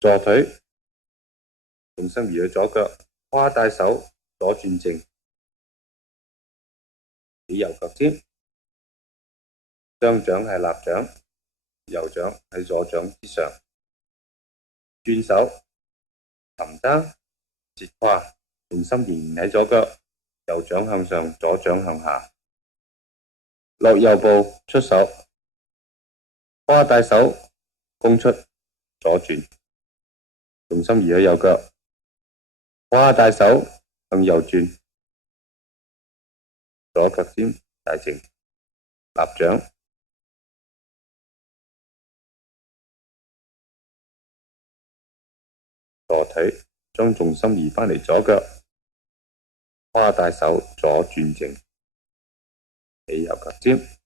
坐腿，重心移去左腳，跨大手，左轉正，起右腳尖，雙掌係立掌，右掌喺左掌之上，轉手，擒踭，截胯，重心仍然喺左腳，右掌向上，左掌向下，落右步出手，跨大手，攻出，左轉，重心移去右腳，跨大手向右轉，左腳尖大正，立掌，坐腿，將重心移返嚟左腳，跨大手，左轉正，起右腳尖。